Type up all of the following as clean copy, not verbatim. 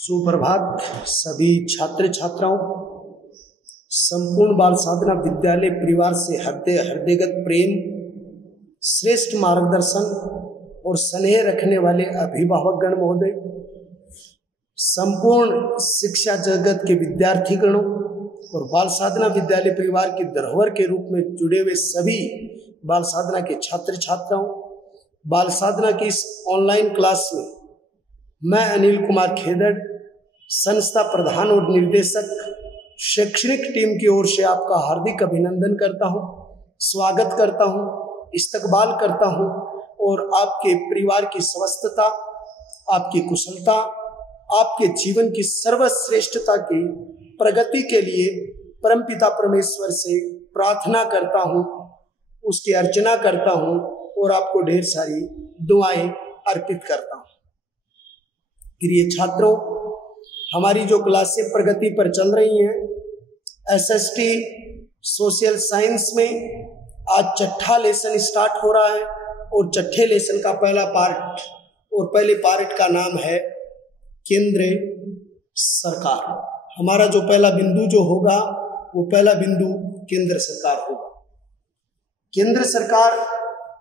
सुप्रभात सभी छात्र छात्राओं। संपूर्ण बाल साधना विद्यालय परिवार से हृदयगत प्रेम, श्रेष्ठ मार्गदर्शन और स्नेह रखने वाले अभिभावक गण महोदय, संपूर्ण शिक्षा जगत के विद्यार्थी गणों और बाल साधना विद्यालय परिवार की धरोहर के रूप में जुड़े हुए सभी बाल साधना के छात्र छात्राओं, बाल साधना की इस ऑनलाइन क्लास में मैं अनिल कुमार खेदड़, संस्था प्रधान और निर्देशक शैक्षणिक टीम की ओर से आपका हार्दिक अभिनंदन करता हूं, स्वागत करता हूं, इस्तकबाल करता हूं और आपके परिवार की स्वस्थता, आपकी कुशलता, आपके जीवन की सर्वश्रेष्ठता की प्रगति के लिए परमपिता परमेश्वर से प्रार्थना करता हूं, उसकी अर्चना करता हूं और आपको ढेर सारी दुआएं अर्पित करता हूं। प्रिय छात्रों, हमारी जो क्लासें प्रगति पर चल रही हैं, एसएसटी सोशल साइंस में आज छठा लेसन स्टार्ट हो रहा है और छठे लेसन का पहला पार्ट और पहले पार्ट का नाम है केंद्र सरकार। हमारा जो पहला बिंदु जो होगा वो पहला बिंदु केंद्र सरकार होगा। केंद्र सरकार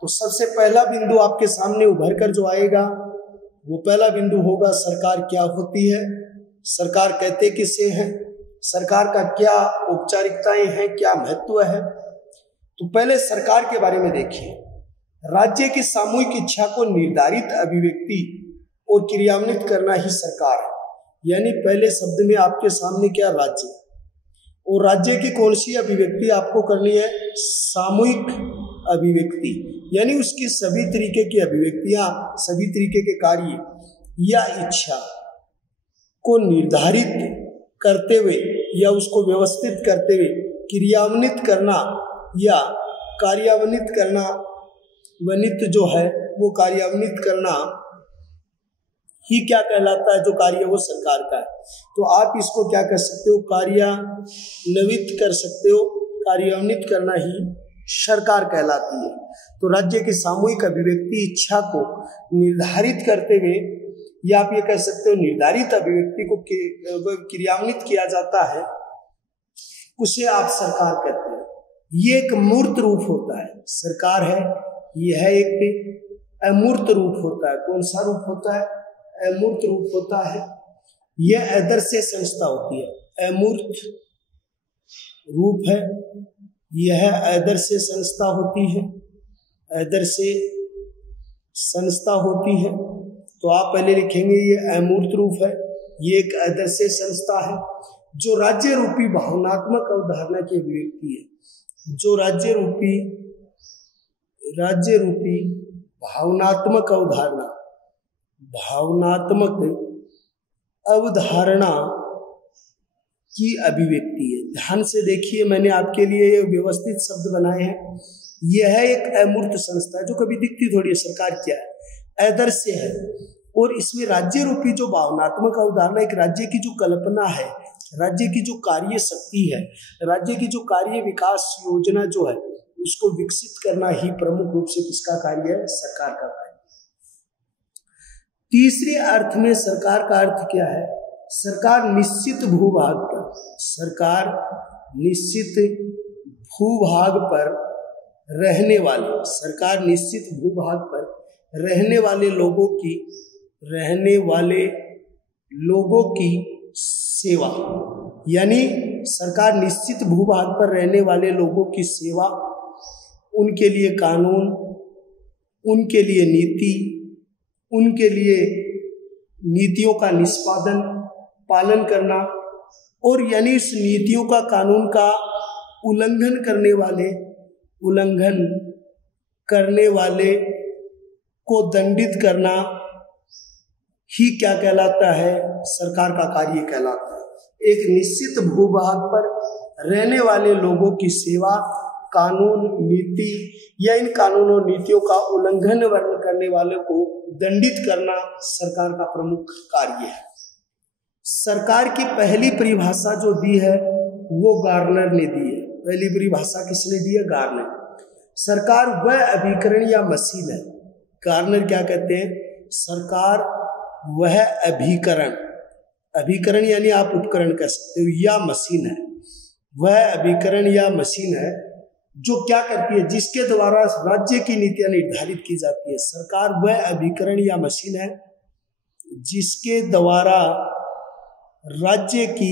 तो सबसे पहला बिंदु आपके सामने उभर कर जो आएगा वो पहला बिंदु होगा सरकार क्या होती है, सरकार कहते किसे हैं, सरकार का क्या औपचारिकताएं हैं, क्या महत्व है। तो पहले सरकार के बारे में देखिए। राज्य की सामूहिक इच्छा को निर्धारित अभिव्यक्ति और क्रियान्वित करना ही सरकार है। यानी पहले शब्द में आपके सामने क्या राज्य, और राज्य की कौन सी अभिव्यक्ति आपको करनी है, सामूहिक अभिव्यक्ति, यानी उसकी सभी तरीके की अभिव्यक्तियां, सभी तरीके के कार्य या इच्छा को निर्धारित करते हुए या उसको व्यवस्थित करते हुए क्रियान्वित करना या कार्यान्वित करना, वनित जो है वो कार्यान्वित करना ही क्या कहलाता है, जो कार्य वो सरकार का है। तो आप इसको क्या कर सकते हो, कार्यान्वित कर सकते हो, कार्यान्वित करना ही सरकार कहलाती है। तो राज्य की सामूहिक अभिव्यक्ति इच्छा को निर्धारित करते हुए या आप ये कह सकते हो निर्धारित अभिव्यक्ति को क्रियान्वित किया जाता है, उसे आप सरकार कहते हैं। ये एक मूर्त रूप होता है, सरकार है, यह एक अमूर्त रूप होता है। कौन सा रूप होता है, अमूर्त रूप होता है। यह आदर्श संस्था होती है, अमूर्त रूप है, यह आदर्श संस्था होती है, आदर्श संस्था होती है। तो आप पहले लिखेंगे ये अमूर्त रूप है, ये एक आदर्श संस्था है जो राज्य रूपी भावनात्मक अवधारणा की अभिव्यक्ति है, जो राज्य रूपी भावनात्मक अवधारणा की अभिव्यक्ति है। ध्यान से देखिए, मैंने आपके लिए ये व्यवस्थित शब्द बनाए हैं। यह है एक अमूर्त संस्था जो कभी दिखती थोड़ी है। सरकार क्या है, आदर्श है, और इसमें राज्य रूपी जो भावनात्मक अवधारणा, एक राज्य की जो कल्पना है, राज्य की जो कार्य शक्ति है, राज्य की जो कार्य विकास योजना जो है, उसको विकसित करना ही प्रमुख रूप से किसका कार्य है, सरकार का कार्य। तीसरे अर्थ में सरकार का अर्थ क्या है, सरकार निश्चित भूभाग पर, सरकार निश्चित भूभाग पर रहने वाले, सरकार निश्चित भूभाग पर रहने वाले लोगों की सेवा, यानी सरकार निश्चित भूभाग पर रहने वाले लोगों की सेवा, उनके लिए कानून, उनके लिए नीति, उनके लिए नीतियों का निष्पादन पालन करना, और यानी इस नीतियों का, कानून का उल्लंघन करने वाले को दंडित करना ही क्या कहलाता है, सरकार का कार्य कहलाता है। एक निश्चित भूभाग पर रहने वाले लोगों की सेवा, कानून, नीति या इन कानूनों नीतियों का उल्लंघन करने वाले को दंडित करना सरकार का प्रमुख कार्य है। सरकार की पहली परिभाषा जो दी है वो गार्नर ने दी है। पहली परिभाषा किसने दी है, गार्नर। सरकार वह अभिकरण या मशीन है, गार्नर क्या कहते हैं, सरकार वह अभिकरण अभिकरण यानी आप उपकरण कह सकते हो, या मशीन है। वह अभिकरण या मशीन है जो क्या करती है, जिसके द्वारा राज्य की नीतियां निर्धारित की जाती है। सरकार वह अभिकरण या मशीन है जिसके द्वारा राज्य की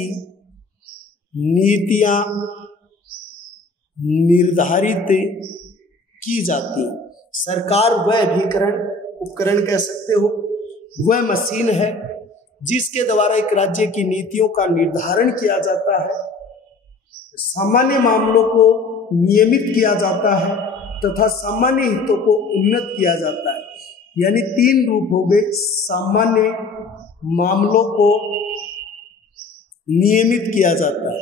नीतियां निर्धारित की जाती है। सरकार वह अभिकरण, उपकरण कह सकते हो, वह मशीन है जिसके द्वारा एक राज्य की नीतियों का निर्धारण किया जाता है, सामान्य मामलों को नियमित किया जाता है तथा सामान्य हितों को उन्नत किया जाता है। यानी तीन रूप हो गए, सामान्य मामलों को नियमित किया जाता है,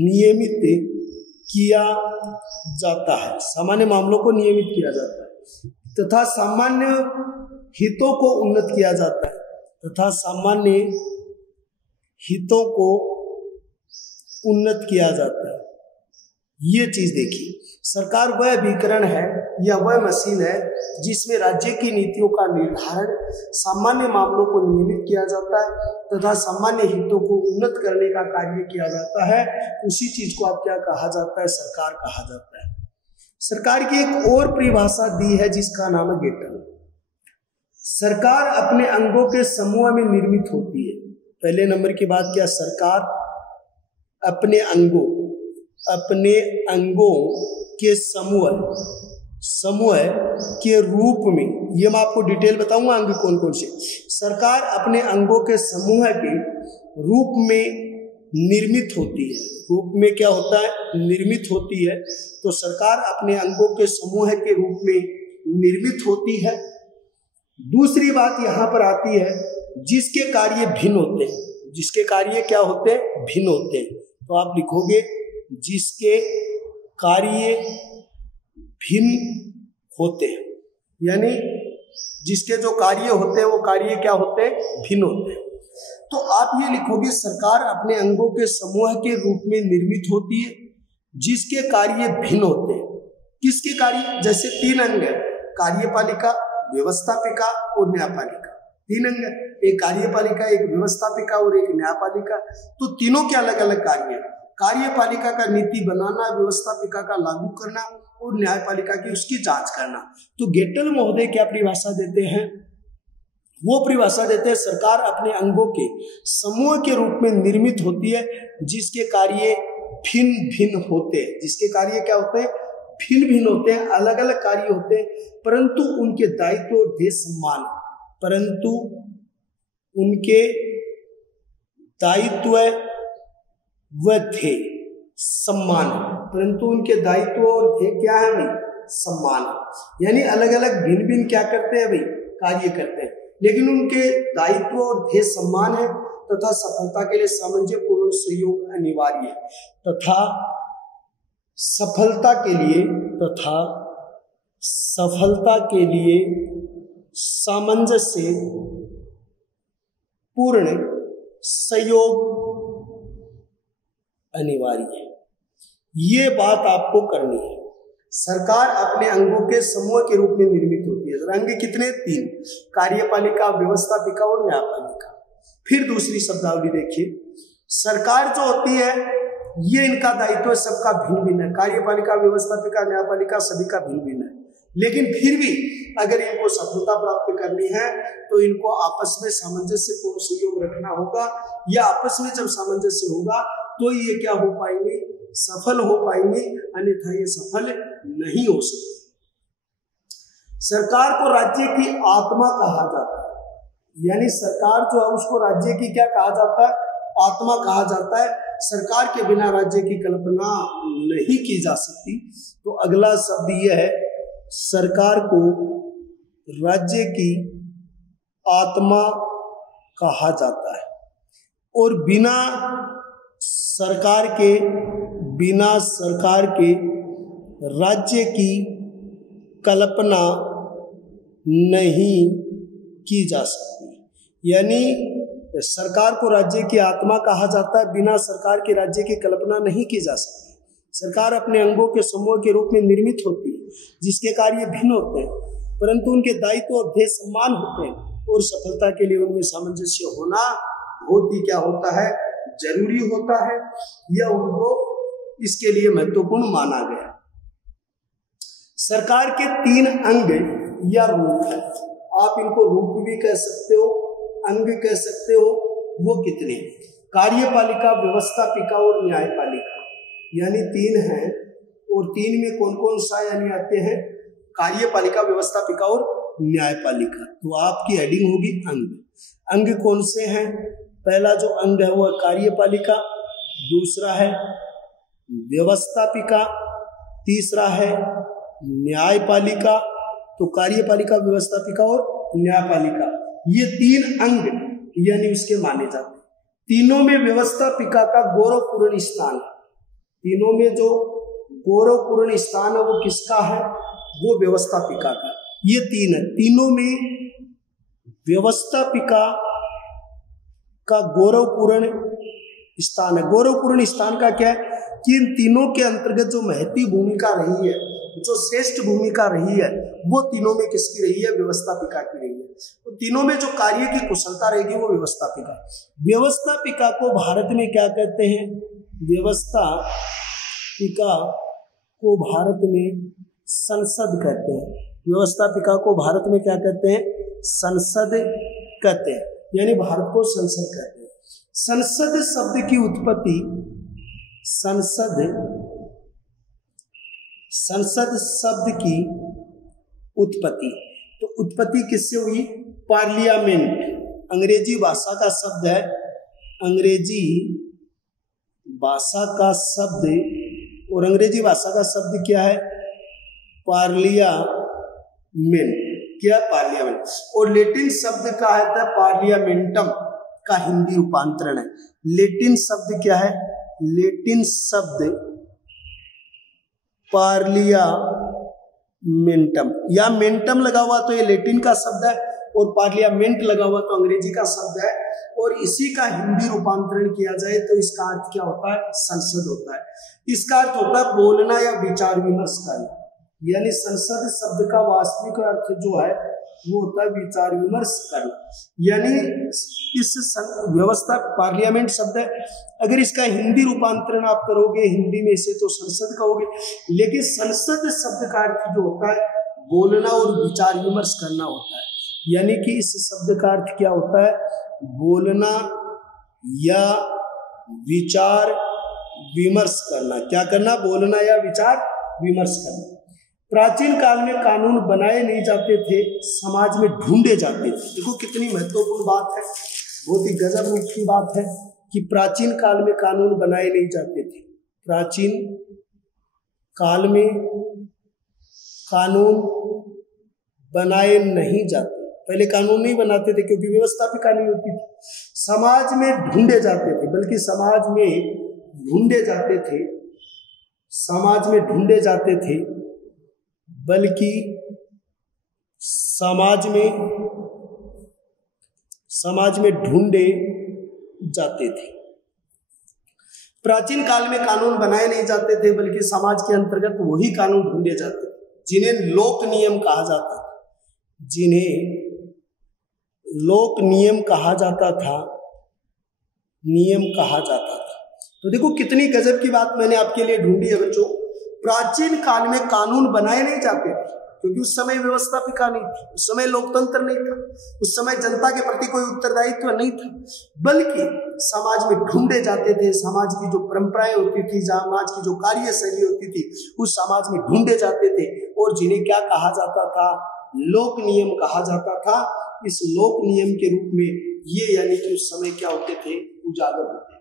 नियमित किया जाता है, सामान्य मामलों को नियमित किया जाता है तथा सामान्य हितों को उन्नत किया जाता है, तथा सामान्य हितों को उन्नत किया जाता है। ये चीज देखिए, सरकार वह अभिकरण है या वह मशीन है जिसमें राज्य की नीतियों का निर्धारण सामान्य मामलों को नियमित किया जाता है तथा सामान्य हितों को उन्नत करने का कार्य किया जाता है। उसी चीज को आप क्या कहा जाता है, सरकार कहा जाता है। सरकार की एक और परिभाषा दी है जिसका नाम है गेटल। सरकार अपने अंगों के समूह में निर्मित होती है। पहले नंबर की बात क्या, सरकार अपने अंगों के समूह के रूप में, ये मैं आपको डिटेल बताऊंगा अंग कौन कौन से। सरकार अपने अंगों के समूह के रूप में निर्मित होती है। रूप में क्या होता है, निर्मित होती है। तो सरकार अपने अंगों के समूह के रूप में निर्मित होती है। दूसरी बात यहां पर आती है, जिसके कार्य भिन्न होते हैं। जिसके कार्य क्या होते हैं, भिन्न होते हैं। तो आप लिखोगे जिसके कार्य भिन्न होते हैं, यानी जिसके जो कार्य होते हैं वो कार्य क्या होते हैं, भिन्न होते हैं। तो आप ये लिखोगे सरकार अपने अंगों के समूह के रूप में निर्मित होती है जिसके कार्य भिन्न होते हैं। किसके कार्य, जैसे तीन अंग है, कार्यपालिका, व्यवस्थापिका और न्यायपालिका। तीन अंग, एक कार्यपालिका, एक व्यवस्थापिका और एक न्यायपालिका। तो तीनों के अलग अलग कार्य हैं। कार्यपालिका का नीति बनाना, व्यवस्थापिका का लागू करना और न्यायपालिका की उसकी जांच करना। तो गेटल महोदय क्या परिभाषा देते हैं, वो परिभाषा देते हैं सरकार अपने अंगों के समूह के रूप में निर्मित होती है जिसके कार्य भिन्न भिन्न होते हैं। जिसके कार्य क्या होते हैं, भिन्न भिन्न होते हैं, अलग अलग कार्य होते हैं, परंतु उनके दायित्व और ध्येय समान, परंतु उनके दायित्व व ध्येय सम्मान, परंतु उनके दायित्व और ध्येय क्या है भाई, सम्मान। यानी अलग अलग भिन्न भिन्न क्या करते हैं भाई, कार्य करते हैं, लेकिन उनके दायित्व और ध्येय सम्मान है तथा सफलता के लिए सामंजस्यपूर्ण सहयोग अनिवार्य है तथा सफलता के लिए सामंजस्य पूर्ण सहयोग अनिवार्य है। ये बात आपको करनी है। सरकार अपने अंगों के समूह के रूप में निर्मित होती है। अंग कितने, तीन, कार्यपालिका, व्यवस्थापिका और न्यायपालिका। फिर दूसरी शब्दावली देखिए, सरकार जो होती है ये इनका दायित्व सबका भिन्न भिन्न है। कार्यपालिका, व्यवस्थापिका, न्यायपालिका सभी का भिन्न भिन्न है, लेकिन फिर भी अगर इनको सफलता प्राप्त करनी है तो इनको आपस में सामंजस्यपूर्ण सहयोग रखना होगा। या आपस में जब सामंजस्य होगा तो ये क्या हो पाएंगे, सफल हो पाएंगे, अन्यथा ये सफल नहीं हो सकते। सरकार को राज्य की आत्मा कहा जाता है, यानी सरकार जो है उसको राज्य की क्या कहा जाता है, आत्मा कहा जाता है। सरकार के बिना राज्य की कल्पना नहीं की जा सकती। तो अगला शब्द यह है, सरकार को राज्य की आत्मा कहा जाता है और बिना सरकार के राज्य की कल्पना नहीं की जा सकती। यानी सरकार को राज्य की आत्मा कहा जाता है, बिना सरकार के राज्य की कल्पना नहीं की जा सकती। सरकार अपने अंगों के समूह के रूप में निर्मित होती है जिसके कार्य भिन्न होते हैं, परंतु उनके दायित्व और ध्येय समान होते हैं और सफलता के लिए उनमें सामंजस्य होना बहुत ही क्या होता है, जरूरी होता है, या उनको इसके लिए महत्वपूर्ण माना गया। सरकार के 3 अंग या रूप है, आप इनको रूप भी कह सकते हो, अंग कह सकते हो। वो कितने? कार्यपालिका, व्यवस्थापिका और न्यायपालिका, यानी 3 हैं। और 3 में कौन कौन सा यानी आते हैं? कार्यपालिका, व्यवस्थापिका और न्यायपालिका। तो आपकी हेडिंग होगी अंग। अंग कौन से हैं? पहला जो अंग है वो कार्यपालिका, दूसरा है व्यवस्थापिका, तीसरा है न्यायपालिका। तो कार्यपालिका, व्यवस्थापिका और न्यायपालिका, ये 3 अंग यानी उसके माने जाते हैं। तीनों में व्यवस्थापिका का गौरवपूर्ण स्थान है। तीनों में जो गौरवपूर्ण स्थान है वो किसका है? वो व्यवस्थापिका का। ये 3 है, तीनों में व्यवस्थापिका का गौरवपूर्ण स्थान है। गौरवपूर्ण स्थान का क्या है कि इन तीनों के अंतर्गत जो महती भूमिका रही है, जो श्रेष्ठ भूमिका रही है, वो तीनों में किसकी रही है? व्यवस्थापिका की रही है। तो तीनों में जो कार्य की कुशलता रहेगी वो व्यवस्थापिका। व्यवस्थापिका को भारत में क्या कहते हैं? व्यवस्थापिका को भारत में संसद कहते हैं। व्यवस्थापिका को भारत में क्या कहते हैं? संसद कहते हैं, यानी भारत को संसद कहते हैं। संसद शब्द की उत्पत्ति, संसद शब्द की उत्पत्ति, तो उत्पत्ति किससे हुई? पार्लियामेंट, अंग्रेजी भाषा का शब्द है, अंग्रेजी भाषा का शब्द, और अंग्रेजी भाषा का शब्द क्या है? पार्लियामेंट। क्या? पार्लियामेंट। और लेटिन शब्द का है पार्लियामेंटम का हिंदी रूपांतरण है। लेटिन शब्द क्या है? लेटिन शब्द पार्लियामेंटम, या मेंटम लगा हुआ तो ये लेटिन का शब्द है, और पार्लियामेंट लगा हुआ तो अंग्रेजी का शब्द है। और इसी का हिंदी रूपांतरण किया जाए तो इसका अर्थ क्या होता है? संसद होता है। इसका अर्थ होता है बोलना या विचार विमर्श करना, यानी संसद शब्द का वास्तविक अर्थ जो है वो होता है विचार विमर्श करना। यानी इस व्यवस्था, पार्लियामेंट शब्द है, अगर इसका हिंदी रूपांतरण आप करोगे हिंदी में इसे तो संसद कहोगे, लेकिन संसद शब्द का अर्थ जो होता है बोलना और विचार विमर्श करना होता है। यानी कि इस शब्द का अर्थ क्या होता है? बोलना या विचार विमर्श करना। क्या करना? बोलना या विचार विमर्श करना। प्राचीन काल में कानून बनाए नहीं जाते थे, समाज में ढूंढे जाते थे। देखो कितनी महत्वपूर्ण बात है, बहुत ही गजब रूप की बात है कि प्राचीन काल में कानून बनाए नहीं जाते थे। प्राचीन काल में कानून बनाए नहीं जाते, पहले कानून नहीं बनाते थे क्योंकि व्यवस्थापिका नहीं होती थी। समाज में ढूंढे जाते थे, बल्कि समाज में ढूंढे जाते थे, समाज में ढूंढे जाते थे, बल्कि समाज में ढूंढे जाते थे। प्राचीन काल में कानून बनाए नहीं जाते थे, बल्कि समाज के अंतर्गत वही कानून ढूंढे जाते थे जिन्हें लोक नियम कहा जाता था, जिन्हें लोक नियम कहा जाता था, नियम कहा जाता था। तो देखो कितनी गजब की बात मैंने आपके लिए ढूंढी है बच्चों। प्राचीन काल में कानून बनाए नहीं जाते थे क्योंकि उस समय व्यवस्थापिका नहीं थी, उस समय लोकतंत्र नहीं था, उस समय जनता के प्रति कोई उत्तरदायित्व नहीं था, बल्कि समाज में ढूंढे जाते थे। समाज की जो परंपराएं होती थी, समाज की जो कार्यशैली होती थी, उस समाज में ढूंढे जाते थे, और जिन्हें क्या कहा जाता था? लोक नियम कहा जाता था। इस लोक नियम के रूप में ये यानी कि उस समय क्या होते थे? उजागर होते थे।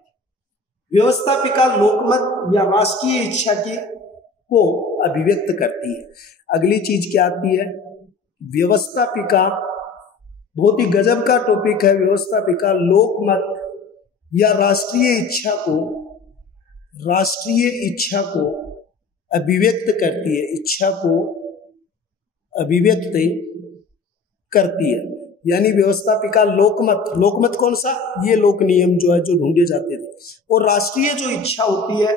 व्यवस्थापिका लोकमत या राष्ट्रीय इच्छा की को अभिव्यक्त करती है। अगली चीज क्या आती है? व्यवस्थापिका, बहुत ही गजब का टॉपिक है। व्यवस्थापिका लोकमत या राष्ट्रीय इच्छा को अभिव्यक्त करती है, इच्छा को अभिव्यक्त करती है। यानी व्यवस्थापिका लोकमत कौन सा? ये लोक नियम जो है जो ढूंढे जाते थे। और राष्ट्रीय जो इच्छा होती है,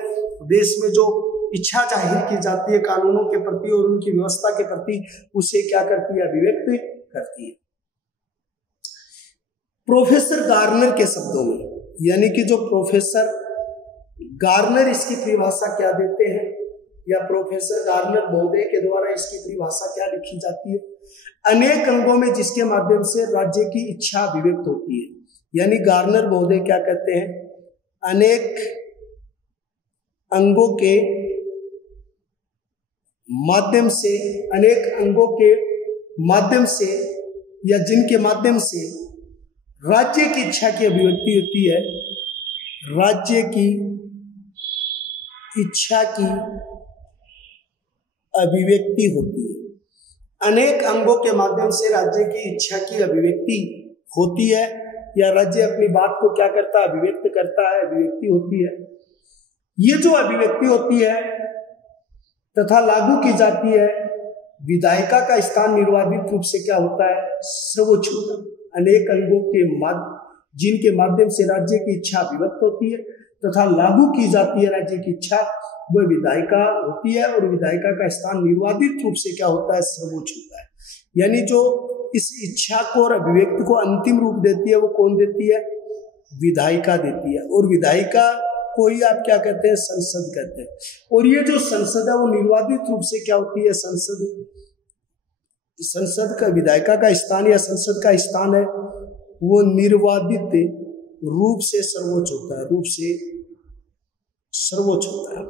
देश में जो इच्छा जाहिर की जाती है कानूनों के प्रति और उनकी व्यवस्था के प्रति, उसे क्या करती है? अभिव्यक्त करती है। प्रोफेसर गार्नर के शब्दों में, यानी कि जो प्रोफेसर गार्नर इसकी परिभाषा क्या देते हैं, या प्रोफेसर गार्नर महोदय के द्वारा इसकी परिभाषा क्या लिखी जाती है, अनेक अंगों में जिसके माध्यम से राज्य की इच्छा अभिव्यक्त होती है। यानी गार्नर महोदय क्या कहते हैं, अनेक अंगों के माध्यम से, अनेक अंगों के माध्यम से या जिनके माध्यम से राज्य की इच्छा की अभिव्यक्ति होती है, राज्य की इच्छा की अभिव्यक्ति होती है। अनेक अंगों के माध्यम से राज्य की इच्छा की अभिव्यक्ति होती है, या राज्य अपनी बात को क्या करता है, अभिव्यक्त करता है, अभिव्यक्ति होती है। ये जो अभिव्यक्ति होती है तथा लागू की जाती है, विधायिका का स्थान निर्वाधित रूप से क्या होता है, सर्वोच्च होता है। अनेक अंगों के जिनके माध्यम से राज्य की इच्छा अभिव्यक्त होती है तथा लागू की जाती है राज्य की इच्छा, वह विधायिका होती है, और विधायिका का स्थान निर्वाधित रूप से क्या होता है, सर्वोच्च होता है। यानी जो इस इच्छा को और अभिव्यक्ति को अंतिम रूप देती है, वो कौन देती है, विधायिका देती है। और विधायिका को ही आप क्या कहते हैं, संसद कहते हैं। और ये जो संसद है वो निर्वाधित रूप से क्या होती है, संसद का, विधायिका का स्थान या संसद का स्थान है वो निर्वाधित रूप से सर्वोच्च होता है, रूप से सर्वोच्च होता है।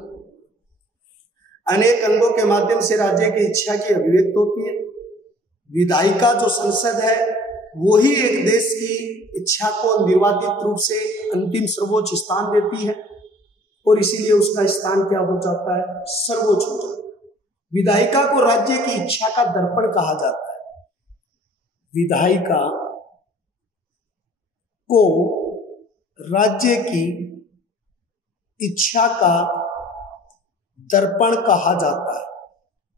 अनेक अंगों के माध्यम से राज्य की इच्छा की अभिव्यक्त होती है। विधायिका जो संसद है वो ही एक देश की इच्छा को निर्वाधित रूप से अंतिम सर्वोच्च स्थान देती है, और इसीलिए उसका स्थान क्या हो जाता है, सर्वोच्च हो जाता है। विधायिका को राज्य की इच्छा का दर्पण कहा जाता है। विधायिका को राज्य की इच्छा का दर्पण कहा जाता है।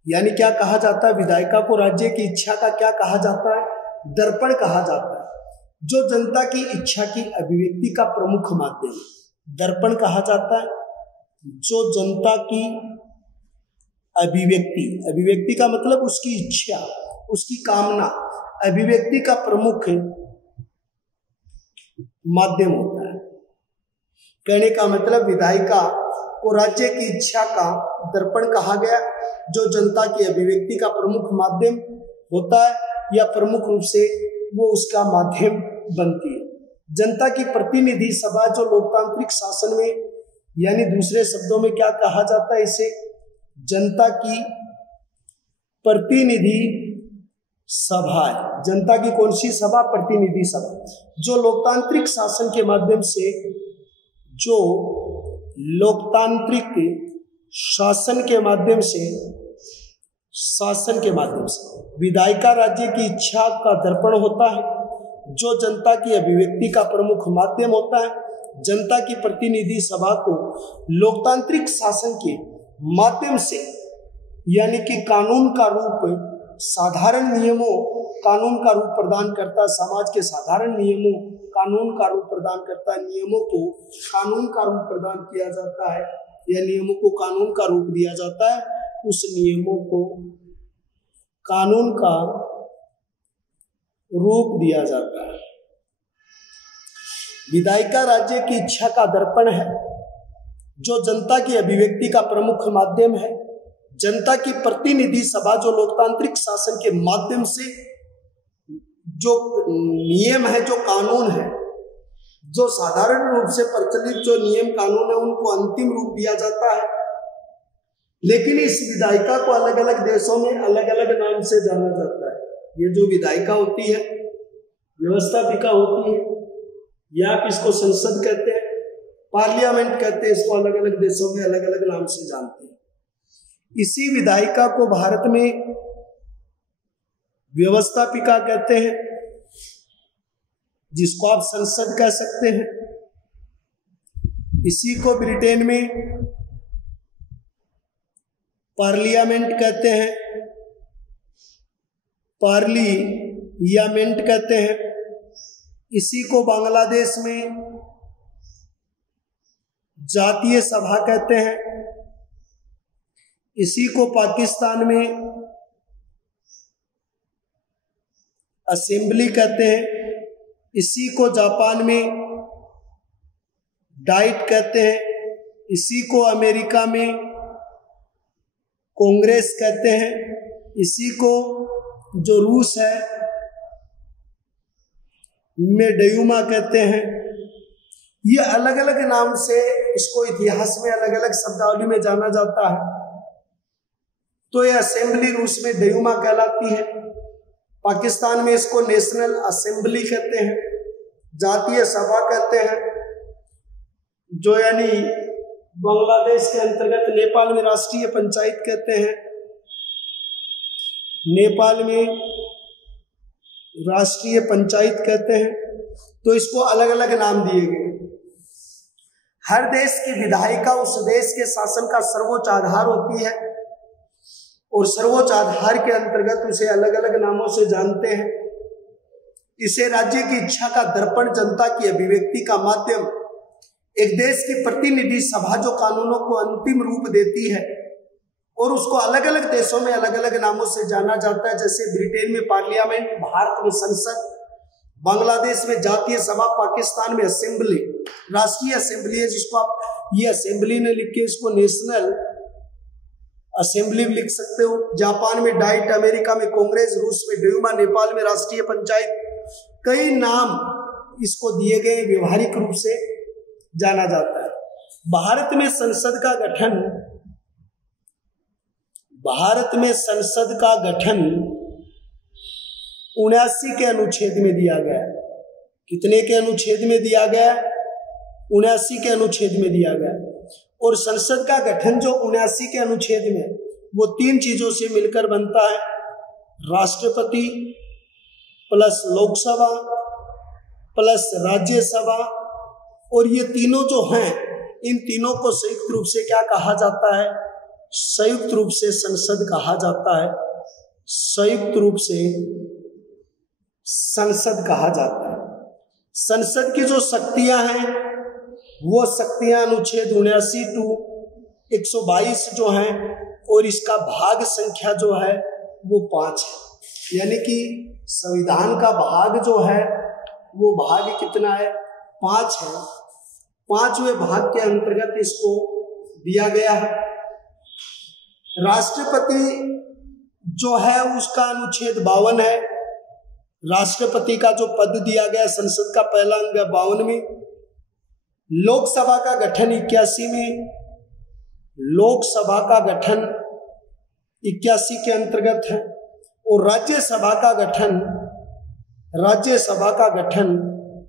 यानी क्या कहा जाता है, विधायिका को राज्य की इच्छा का क्या कहा जाता है, दर्पण कहा जाता है। जो जनता की इच्छा की अभिव्यक्ति का प्रमुख माध्यम, दर्पण कहा जाता है। जो जनता की अभिव्यक्ति, अभिव्यक्ति का मतलब उसकी इच्छा, उसकी कामना, अभिव्यक्ति का प्रमुख माध्यम होता है। कहने का मतलब विधायिका को राज्य की इच्छा का दर्पण कहा गया, जो जनता की अभिव्यक्ति का प्रमुख माध्यम होता है, या प्रमुख रूप से वो उसका माध्यम बनती है। जनता की प्रतिनिधि सभा जो लोकतांत्रिक शासन में, यानी दूसरे शब्दों में क्या कहा जाता है इसे, जनता की प्रतिनिधि सभा है। जनता की कौन सी सभा, प्रतिनिधि सभा, जो लोकतांत्रिक शासन के माध्यम से, जो लोकतांत्रिक शासन के माध्यम से, विधायिका राज्य की इच्छा का दर्पण होता है, जो जनता की अभिव्यक्ति का प्रमुख माध्यम होता है। जनता की प्रतिनिधि सभा को लोकतांत्रिक शासन के माध्यम से, यानी कि कानून का रूप, साधारण नियमों, कानून का रूप प्रदान करता है, समाज के साधारण नियमों, कानून का रूप प्रदान करता है। नियमों को कानून का रूप प्रदान किया जाता है, या नियमों को कानून का रूप दिया जाता है। उस नियमों को कानून का रूप दिया जाता है। विधायिका राज्य की इच्छा का दर्पण है, जो जनता की अभिव्यक्ति का प्रमुख माध्यम है। जनता की प्रतिनिधि सभा जो लोकतांत्रिक शासन के माध्यम से, जो नियम है, जो कानून है, जो साधारण रूप से प्रचलित जो नियम कानून है, उनको अंतिम रूप दिया जाता है। लेकिन इस विधायिका को अलग अलग देशों में अलग अलग नाम से जाना जाता है। ये जो विधायिका होती है, व्यवस्थापिका होती है, या आप इसको संसद कहते हैं, पार्लियामेंट कहते हैं, इसको अलग अलग देशों में अलग अलग नाम से जानते हैं। इसी विधायिका को भारत में व्यवस्थापिका कहते हैं, जिसको आप संसद कह सकते हैं। इसी को ब्रिटेन में पार्लियामेंट कहते हैं, पार्लियामेंट कहते हैं। इसी को बांग्लादेश में जातीय सभा कहते हैं। इसी को पाकिस्तान में असेंबली कहते हैं। इसी को जापान में डाइट कहते हैं, इसी को अमेरिका में कांग्रेस कहते हैं, इसी को जो रूस है में ड्यूमा कहते हैं। ये अलग अलग नाम से इसको इतिहास में अलग अलग शब्दावली में जाना जाता है। तो ये असेंबली रूस में ड्यूमा कहलाती है, पाकिस्तान में इसको नेशनल असेंबली कहते हैं, जातीय सभा कहते हैं, जो यानी बांग्लादेश के अंतर्गत नेपाल में राष्ट्रीय पंचायत कहते हैं, नेपाल में राष्ट्रीय पंचायत कहते हैं। तो इसको अलग अलग नाम दिए गए। हर देश की विधायिका उस देश के शासन का सर्वोच्च आधार होती है और सर्वोच्च आधार के अंतर्गत उसे अलग अलग नामों से जानते हैं। इसे राज्य की इच्छा का दर्पण, जनता की अभिव्यक्ति का माध्यम, एक देश की प्रतिनिधि सभा जो कानूनों को अंतिम रूप देती है और उसको अलग अलग देशों में अलग अलग नामों से जाना जाता है। जैसे ब्रिटेन में पार्लियामेंट, भारत में संसद, बांग्लादेश में जातीय सभा, पाकिस्तान में असेंबली, राष्ट्रीय असेंबली है जिसको आप ये असेंबली ने लिख के इसको नेशनल असेंबली भी लिख सकते हो। जापान में डाइट, अमेरिका में कांग्रेस, रूस में ड्यूमा, नेपाल में राष्ट्रीय पंचायत, कई नाम इसको दिए गए, व्यवहारिक रूप से जाना जाता है। भारत में संसद का गठन 79 के अनुच्छेद में दिया गया। कितने के अनुच्छेद में दिया गया? 79 के अनुच्छेद में दिया गया। और संसद का गठन जो 79 के अनुच्छेद में, वो 3 चीजों से मिलकर बनता है, राष्ट्रपति प्लस लोकसभा प्लस राज्यसभा। और ये तीनों जो हैं, इन तीनों को संयुक्त रूप से क्या कहा जाता है? संयुक्त रूप से संसद कहा जाता है। संयुक्त रूप से संसद कहा जाता है। संसद की जो शक्तियां हैं, वो शक्तियां अनुच्छेद 79 टू 122 जो हैं, और इसका भाग संख्या जो है वो 5 है। यानी कि संविधान का भाग जो है वो भाग कितना है? 5 है। 5वें भाग के अंतर्गत इसको दिया गया है। राष्ट्रपति जो है उसका अनुच्छेद 52 है। राष्ट्रपति का जो पद दिया गया संसद का पहला अंग है 52 में। लोकसभा का गठन 81 में, लोकसभा का गठन 81 के अंतर्गत है। और राज्यसभा का गठन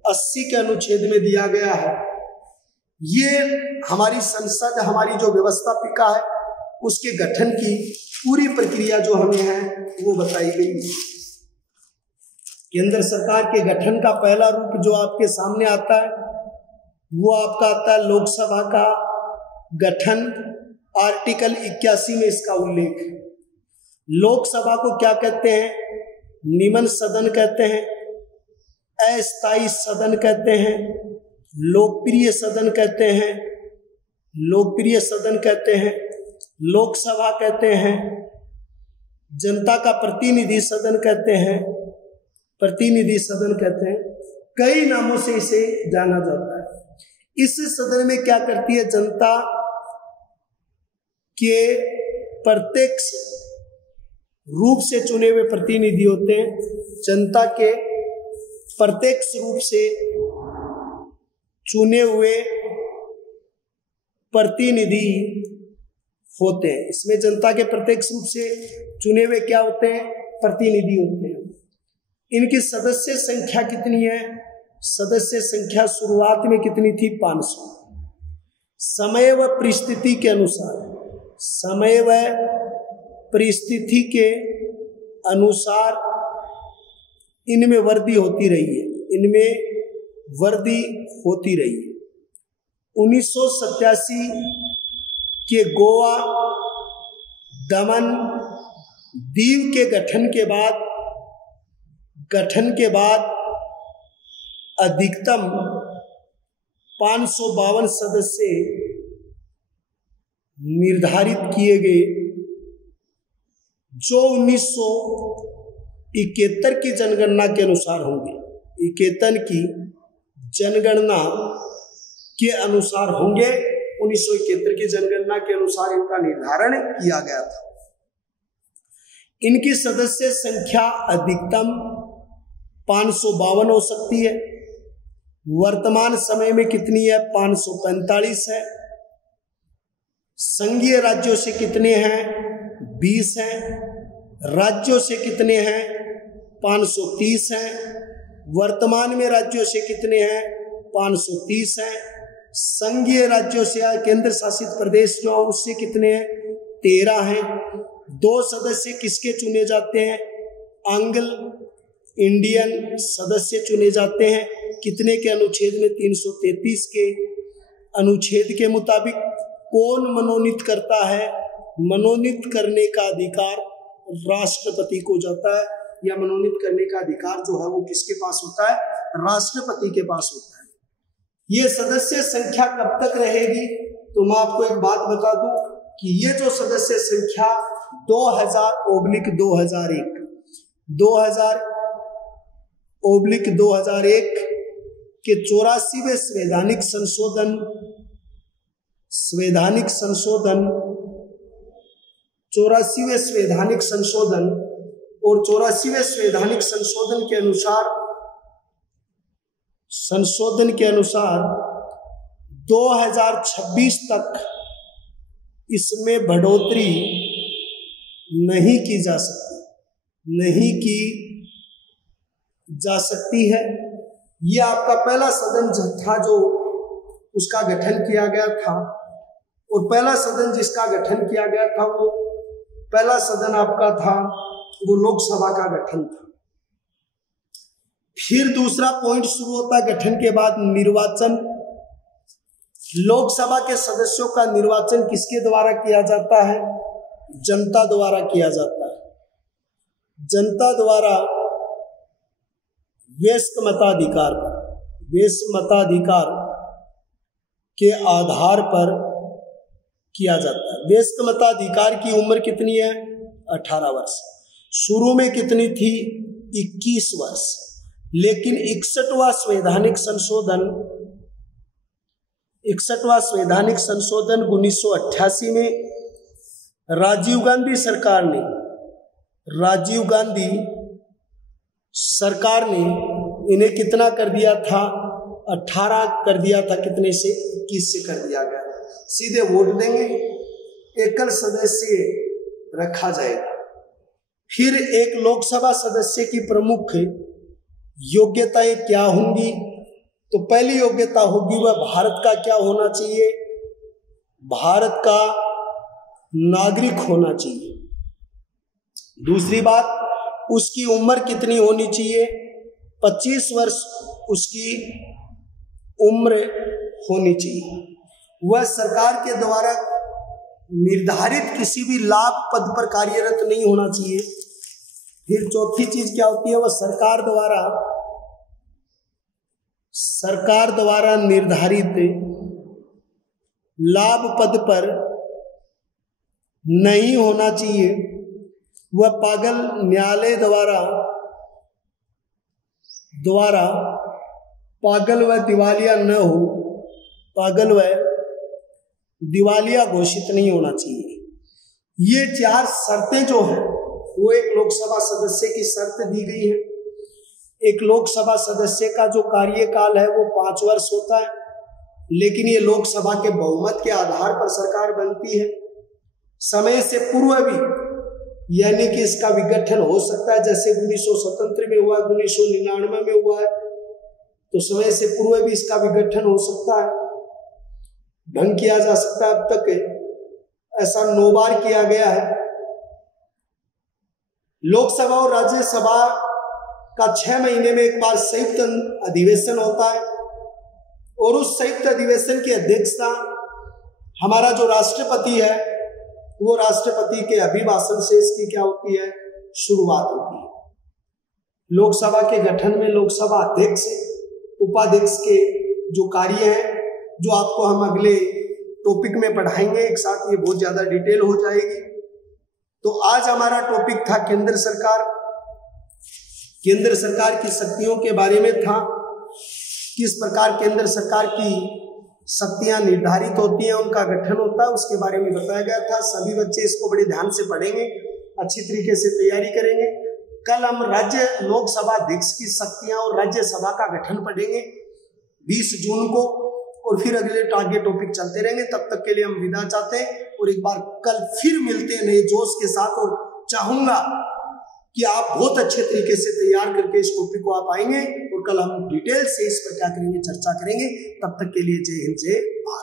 80 के अनुच्छेद में दिया गया है। ये हमारी संसद, हमारी जो व्यवस्थापिका है, उसके गठन की पूरी प्रक्रिया जो हमें है वो बताई गई है। केंद्र सरकार के गठन का पहला रूप जो आपके सामने आता है वो आपका आता है लोकसभा का गठन। आर्टिकल 81 में इसका उल्लेख है। लोकसभा को क्या कहते हैं? निम्न सदन कहते हैं, अस्थायी सदन कहते हैं, लोकप्रिय सदन कहते हैं, लोकसभा कहते हैं, जनता का प्रतिनिधि सदन कहते हैं, कई नामों से इसे जाना जाता है। इस सदन में क्या करती है? जनता के प्रत्यक्ष रूप से चुने हुए प्रतिनिधि होते हैं। जनता के प्रत्यक्ष रूप से चुने हुए प्रतिनिधि होते हैं। इसमें जनता के प्रत्यक्ष रूप से चुने हुए क्या होते हैं? प्रतिनिधि होते हैं। इनकी सदस्य संख्या कितनी है? सदस्य संख्या शुरुआत में कितनी थी? 500। समय व परिस्थिति के अनुसार इनमें वृद्धि होती रही है। 1987 के गोवा, दमन, दीव के गठन के बाद अधिकतम 552 सदस्य निर्धारित किए गए, जो 1971 की जनगणना के अनुसार होंगे। 1991 की जनगणना के अनुसार होंगे। 1971 की जनगणना के अनुसार इनका निर्धारण किया गया था। इनकी सदस्य संख्या अधिकतम 552 हो सकती है। वर्तमान समय में कितनी है? 545 है। संघीय राज्यों से कितने हैं? 20 हैं। राज्यों से कितने हैं? 530 हैं। वर्तमान में राज्यों से कितने हैं? 530 हैं। संघीय राज्यों से या केंद्र शासित प्रदेश जो है उससे कितने हैं? 13 हैं। 2 सदस्य किसके चुने जाते हैं? एंग्लो इंडियन सदस्य चुने जाते हैं। कितने के अनुच्छेद में? 333 के अनुच्छेद के मुताबिक। कौन मनोनीत करता है? मनोनीत करने का अधिकार राष्ट्रपति को जाता है, या मनोनीत करने का अधिकार जो है वो किसके पास होता है? राष्ट्रपति के पास होता है। ये सदस्य संख्या कब तक रहेगी? तो मैं आपको एक बात बता दूं कि ये जो सदस्य संख्या 2000/2001 के 84वें संवैधानिक संशोधन और 84वें संवैधानिक संशोधन के अनुसार 2026 तक इसमें बढ़ोतरी नहीं की जा सकती है। ये आपका पहला सदन था जो उसका गठन किया गया था, और पहला सदन जिसका गठन किया गया था वो पहला सदन आपका था वो लोकसभा का गठन था। फिर दूसरा पॉइंट शुरू होता है गठन के बाद निर्वाचन। लोकसभा के सदस्यों का निर्वाचन किसके द्वारा किया जाता है? जनता द्वारा किया जाता है। जनता द्वारा वयस्क मताधिकार के आधार पर किया जाता है। वयस्क मताधिकार की उम्र कितनी है? 18 वर्ष। शुरू में कितनी थी? 21 वर्ष। लेकिन 61वां संवैधानिक संशोधन 1988 में राजीव गांधी सरकार ने इन्हें कितना कर दिया था? 18 कर दिया था। कितने से? 21 से कर दिया गया। सीधे वोट देंगे, एकल सदस्य रखा जाएगा। फिर एक लोकसभा सदस्य की प्रमुख योग्यताएं क्या होंगी? तो पहली योग्यता होगी वह भारत का क्या होना चाहिए? भारत का नागरिक होना चाहिए। दूसरी बात, उसकी उम्र कितनी होनी चाहिए? 25 वर्ष उसकी उम्र होनी चाहिए। वह सरकार के द्वारा निर्धारित किसी भी लाभ पद पर कार्यरत नहीं होना चाहिए। फिर चौथी चीज क्या होती है? वह सरकार द्वारा निर्धारित लाभ पद पर नहीं होना चाहिए। वह पागल न्यायालय द्वारा पागल व दिवालिया न हो, पागल व दिवालिया घोषित नहीं होना चाहिए। ये 4 शर्तें जो हैं वो एक लोकसभा सदस्य की शर्त दी गई है। एक लोकसभा सदस्य का जो कार्यकाल है वो 5 वर्ष होता है, लेकिन ये लोकसभा के बहुमत के आधार पर सरकार बनती है। समय से पूर्व भी, यानी कि इसका विघटन हो सकता है, जैसे 1977 में हुआ, 1999 में हुआ है, तो समय से पूर्व भी इसका विघटन हो सकता है, ढंग किया जा सकता है। अब तक ऐसा 9 बार किया गया है। लोकसभा और राज्यसभा का 6 महीने में एक बार संयुक्त अधिवेशन होता है, और उस संयुक्त अधिवेशन की अध्यक्षता हमारा जो राष्ट्रपति है, वो राष्ट्रपति के अभिभाषण से इसकी क्या होती है? शुरुआत होती है। लोकसभा के गठन में लोकसभा अध्यक्ष, उपाध्यक्ष के जो कार्य हैं, जो आपको हम अगले टॉपिक में पढ़ाएंगे एक साथ, ये बहुत ज्यादा डिटेल हो जाएगी। तो आज हमारा टॉपिक था केंद्र सरकार। केंद्र सरकार की शक्तियों के बारे में था, किस प्रकार केंद्र सरकार की शक्तियां निर्धारित होती हैं, उनका गठन होता है, उसके बारे में बताया गया था। सभी बच्चे इसको बड़े ध्यान से पढ़ेंगे, अच्छी तरीके से तैयारी करेंगे। कल हम राज्य लोकसभा अध्यक्ष की शक्तियां और राज्यसभा का गठन पढ़ेंगे 20 जून को, और फिर अगले आगे टॉपिक चलते रहेंगे। तब तक के लिए हम विदा चाहते हैं और एक बार कल फिर मिलते हैं नए जोश के साथ, और चाहूंगा कि आप बहुत अच्छे तरीके से तैयार करके इस टॉपिक को आप आएंगे और कल हम डिटेल से इस पर क्या करेंगे, चर्चा करेंगे। तब तक के लिए जय हिंद, जय भारत।